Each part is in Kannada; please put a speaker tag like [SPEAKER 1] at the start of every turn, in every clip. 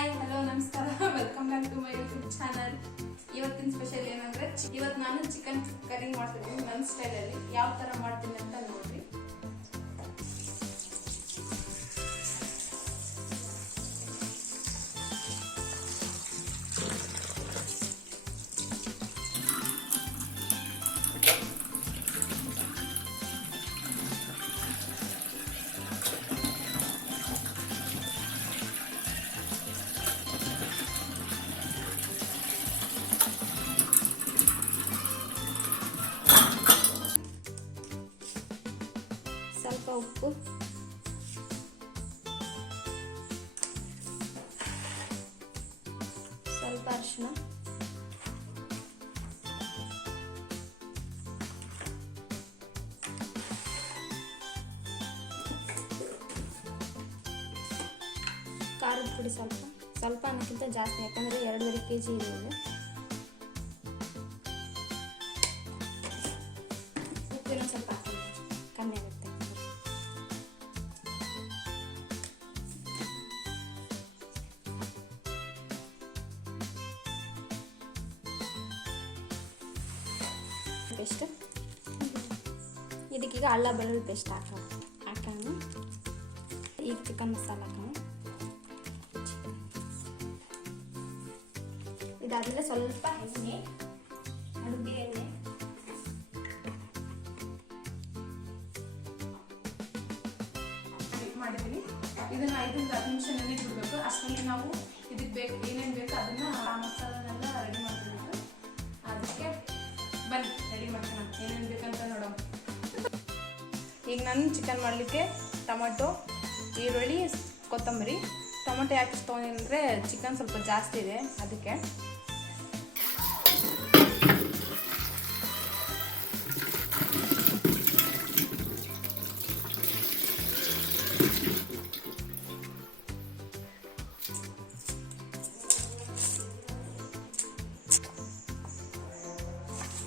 [SPEAKER 1] ಹಾಯ್ ಹಲೋ ನಮಸ್ಕಾರ. Welcome back to my YouTube channel ಇವತ್ತಿನ ಸ್ಪೆಷಲ್ ಏನಂದ್ರೆ ಇವತ್ತು ನಾನು ಚಿಕನ್ ಕರಿ ಮಾಡ್ತಿದ್ದೀನಿ ನನ್ನ ಸ್ಟೈಲಲ್ಲಿ ಯಾವ ಥರ ಮಾಡ್ತೀನಿ ಅಂತ ನೋಡ್ರಿ.
[SPEAKER 2] ಅರಿಶಿನ ಖಾರದ ಪುಡಿ ಸ್ವಲ್ಪ ಸ್ವಲ್ಪ ಅನ್ನೋಕ್ಕಿಂತ ಜಾಸ್ತಿ ಯಾಕಂದರೆ ಎರಡೂವರೆ ಕೆ ಜಿ ಇದೆ ಪೇಸ್ಟ್? ಇದಕ್ಕೀಗ ಅಲ್ಲ ಬೆಳ್ಳುಳ್ಳಿ ಪೇಸ್ಟ್ ಹಾಕೋಣ. ಹಾಕೋಣ. ಈಗ ಚಿಕನ್ ಮಸಾಲ ಹಾಕೋಣ. ಇದಾದಮೇಲೆ ಸ್ವಲ್ಪ ಎಣ್ಣೆ, ಅಡುಗೆ ಎಣ್ಣೆ.
[SPEAKER 1] ಮಾಡಿದ್ದೀನಿ. ಇದನ್ನು ಐದರಿಂದ ಹತ್ತು ನಿಮಿಷ ನೆನೆ ಬಿಡಬೇಕು ನಾವು ಇದಕ್ಕೆ ಬೇಕು ರೆಡಿ ಮಾಡ್ಕೊಳ್ಳೋಣ ಏನೇನು ಬೇಕಂತ ನೋಡೋಣ. ಈಗ ನಾನು ಚಿಕನ್ ಮಾಡಲಿಕ್ಕೆ ಟೊಮಟೊ, ಈರುಳ್ಳಿ, ಕೊತ್ತಂಬರಿ. ಟೊಮೊಟೊ ಯಾಕೆ ಇಷ್ಟ ಚಿಕನ್ ಸ್ವಲ್ಪ ಜಾಸ್ತಿ ಇದೆ ಅದಕ್ಕೆ.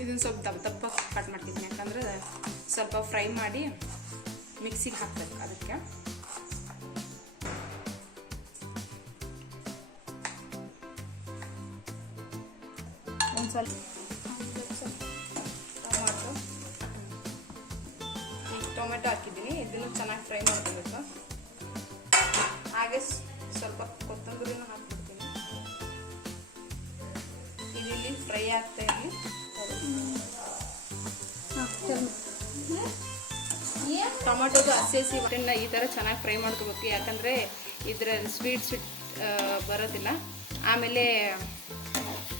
[SPEAKER 1] ಇದನ್ನು ಸ್ವಲ್ಪ ದಪ್ಪ ದಪ್ಪ ಕಟ್ ಮಾಡ್ತಿದ್ದೀನಿ. ಯಾಕಂದ್ರೆ ಸ್ವಲ್ಪ ಫ್ರೈ ಮಾಡಿ ಮಿಕ್ಸಿಗೆ ಹಾಕ್ಬೇಕು ಅದಕ್ಕೆ. ಒಂದು ಸ್ವಲ್ಪ ಟೊಮಾಟೊ. ಈಗ ಟೊಮೆಟೊ ಹಾಕಿದ್ದೀನಿ. ಇದನ್ನು ಚೆನ್ನಾಗಿ ಫ್ರೈ ಮಾಡ್ಕೋಬೇಕು. ಹಾಗೆ ಸ್ವಲ್ಪ ಕೊತ್ತಂಬರಿನೂ ಹಾಕ್ಬಿಡ್ತೀನಿ. ಇಲ್ಲಿ ಫ್ರೈ ಆಗ್ತಾ ಟೊಮೆಟೊದು ಹಸಿ ಹಸಿ ಹೊಟ್ಟೆನ ಈ ಥರ ಚೆನ್ನಾಗಿ ಫ್ರೈ ಮಾಡ್ಕೋಬೇಕು. ಯಾಕಂದರೆ ಇದರ ಸ್ವೀಟ್ ಸ್ವೀಟ್ ಬರೋದಿಲ್ಲ. ಆಮೇಲೆ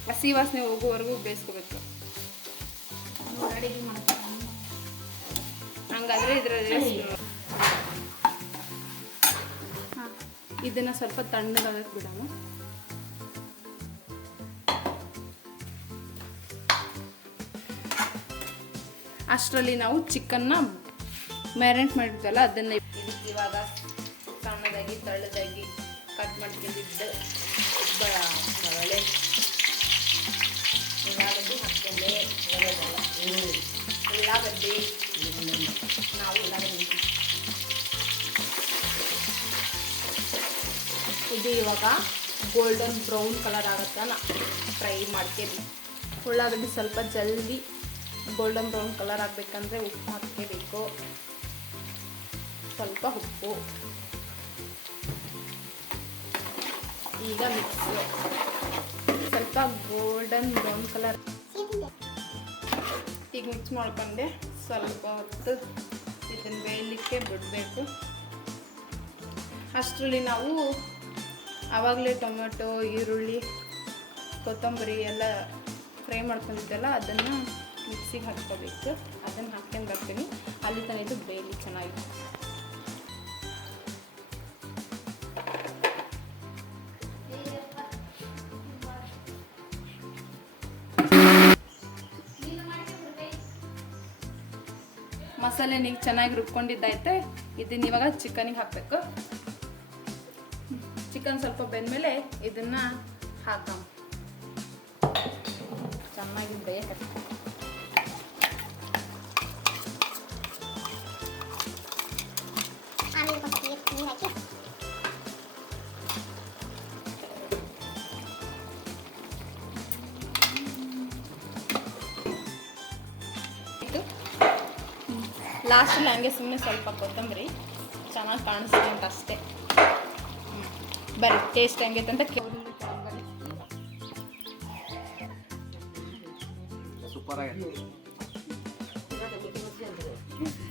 [SPEAKER 1] ಹಸಿ ವಾಸನೆ ಹೋಗುವವರೆಗೂ ಬೇಯಿಸ್ಕೋಬೇಕು. ಹಂಗಾದರೆ ಇದರ ಇದನ್ನು ಸ್ವಲ್ಪ ತಣ್ಣಗಾಗಕ್ಕೆ ಬಿಡೋಣ. ಅಷ್ಟರಲ್ಲಿ ನಾವು ಚಿಕನ್ನ ಮ್ಯಾರಿನೇಟ್ ಮಾಡಿದ್ವಲ್ಲ, ಅದನ್ನ ಇವಾಗ ಸಣ್ಣದಾಗಿ, ತಳ್ಳದಾಗಿ ಕಟ್ ಮಾಡ್ಕೊಂಡಿದ್ದು ಒಳ್ಳೆ ಉಳ್ಳಾಗಡ್ಡಿ ನಾವು ಉಳ್ಳಾಗಡ್ಡಿ ಇದು ಇವಾಗ ಗೋಲ್ಡನ್ ಬ್ರೌನ್ ಕಲರ್ ಆಗುತ್ತಲ್ಲ, ಫ್ರೈ ಮಾಡ್ತೀವಿ. ಉಳ್ಳಾಗಡ್ಡಿ ಸ್ವಲ್ಪ ಜಲ್ದಿ ಗೋಲ್ಡನ್ ಬ್ರೌನ್ ಕಲರ್ ಆಗಬೇಕಂದ್ರೆ ಉಪ್ಪು ಹಾಕಬೇಕು ಸ್ವಲ್ಪ ಉಪ್ಪು. ಈಗ ಮಿಕ್ಸ್ ಸ್ವಲ್ಪ ಗೋಲ್ಡನ್ ಬ್ರೌನ್ ಕಲರ್ ಈಗ ಮಿಕ್ಸ್ ಮಾಡ್ಕೊಂಡೆ. ಸ್ವಲ್ಪ ಹೊತ್ತು ಇದನ್ನು ಬೇಯಲಿಕ್ಕೆ ಬಿಡಬೇಕು. ಅಷ್ಟರಲ್ಲಿ ನಾವು ಆವಾಗಲೇ ಟೊಮೆಟೊ, ಈರುಳ್ಳಿ, ಕೊತ್ತಂಬರಿ ಎಲ್ಲ ಫ್ರೈ ಮಾಡ್ಕೊಂಡಿದ್ದೆಲ್ಲ ಅದನ್ನು ಮಿಕ್ಸಿಗೆ ಹಾಕ್ಕೋಬೇಕು. ಅದನ್ನು ಹಾಕ್ಕೊಂಡು ಬರ್ತೀನಿ. ಅಲ್ಲಿ ತನ ಇದು ಬೇಯಲಿ ಚೆನ್ನಾಗಿ ಮಸಾಲೆ ನೀವು ಚೆನ್ನಾಗಿ ರುಬ್ಕೊಂಡಿದ್ದೈತೆ ಇದನ್ನ ಇವಾಗ ಚಿಕನಿಗೆ ಹಾಕಬೇಕು. ಚಿಕನ್ ಸ್ವಲ್ಪ ಬೆಂದಮೇಲೆ ಇದನ್ನು ಹಾಕಂ ಚೆನ್ನಾಗಿ ಬೇಯಕ್ಕೆ ಲಾಸ್ಟಲ್ಲಿ ಹಂಗೆ ಸುಮ್ಮನೆ ಸ್ವಲ್ಪ ಕೊತ್ತಂಬರಿ ಚೆನ್ನಾಗಿ ಕಾಣಿಸ್ತೀನಿ ಅಂತ ಅಷ್ಟೇ. ಬರೀ ಬರ್ರಿ ಟೇಸ್ಟ್ ಹೆಂಗೈತೆ ಅಂತ ಕೇಳಿ.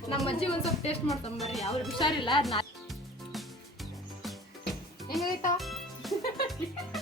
[SPEAKER 1] ನಮ್ಮ ಅಜ್ಜಿ ಒಂದು ಸ್ವಲ್ಪ ಟೇಸ್ಟ್ ಮಾಡ್ತಾನೆ ಬರ್ರಿ ಅವ್ರಿಗೆ ಹುಷಾರಿಲ್ಲ ಹೆಂಗಾಯ್ತಾ
[SPEAKER 3] ಸೂಪರ್